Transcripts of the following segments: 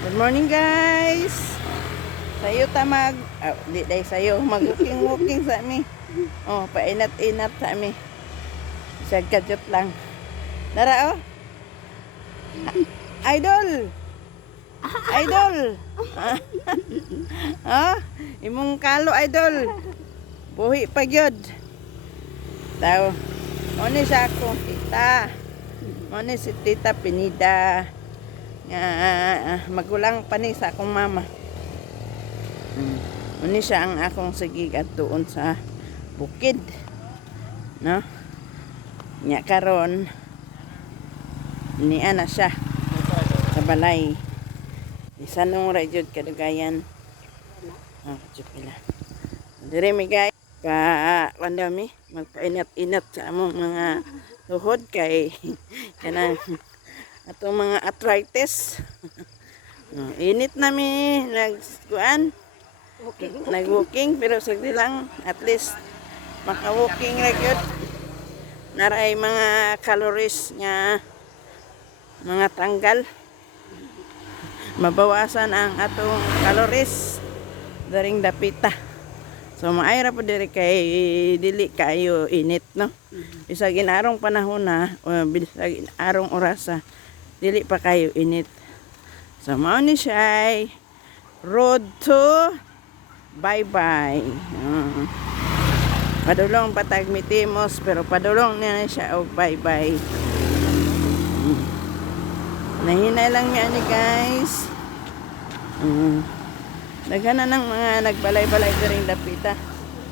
Good morning guys. Sayo ta di day sayo mag-walking sa mi. Oh, painat-inat sa mi. Sa gadget lang. Dara oh. Idol. Idol. Ah, imong kalo idol. Buhi pa gyud. Daw. Oni sa akong tita. Oni si Tita Pinida. Magulang pa ni sa akong mama. Uni siya ang akong sigig at doon sa bukid. No? Nya karon ni ana siya sa balay. Isa nung radyod kadugayan. Jud pila. Dire mi guys, kanda mi magpainat-inat sa among mga tuhod kay kanang atong mga arthritis. Init na mi nagkuan. Nag-walking pero sagdi lang at least maka-walking ra gyud. Naray mga calories nga mga tanggal. Mabawasan ang atong calories daring dapita. So maay ra po diri kay dili kayo init no. Bisag ginarong panahon na bisag arong orasa dili pa kayo init. So mao ni siya road to bye-bye. Padulong patag mitimos pero padulong niya siya og bye-bye. Nahinay lang niya ni guys. Daghana ng mga nagbalay-balay diring dapita.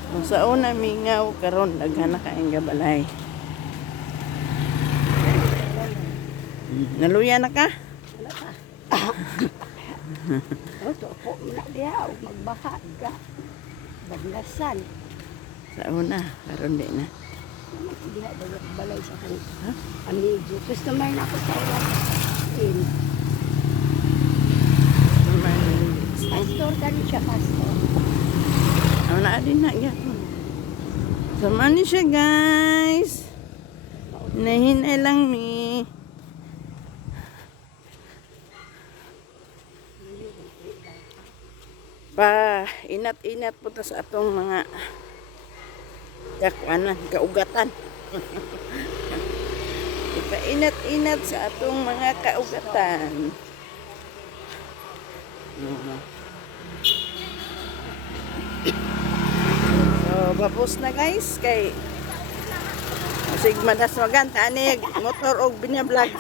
Kung sa una mingaw karon daghana kaayong gabalay. Naluya na ka? Oto po na diha magbaha ka. Baglasan. Sa una, karon di na. Diha dagat balay sa kan. Amigo. Customer na ako sa ulan. Pastor tadi siya pastor. Ano na din na gyapon. Sama ni siya guys. Nahinay lang mi. Pa inat-inat po ta sa atong mga kakuanan, kaugatan. Inat-inat sa atong mga kaugatan. So, babos na guys kay sig madas magan tanig motor og binyablog.